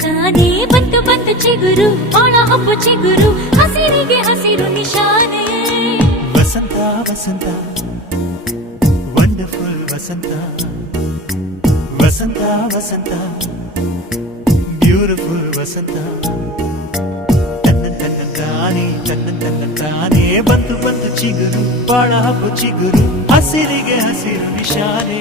ತಂತಾನೇ ಬಂತು ಬಂತು ಚಿಗುರು ಬಾಳ ಹಬ್ಬ ಚಿಗುರು ಹಸಿರಿಗೆ ಹಸಿರು ನಿಶಾನೆ ವಸಂತ ವಸಂತ ವಂಡರ್ಫುಲ್ ವಸಂತ ವಸಂತ ವಸಂತ ಬ್ಯೂಟಿಫುಲ್ ವಸಂತ ತಾನೇ ಬಂತು ಬಂತು ಚಿಗುರು ಬಾಳ ಹಬ್ಬ ಚಿಗುರು ಹಸಿರಿಗೆ ಹಸಿರು ನಿಶಾನೆ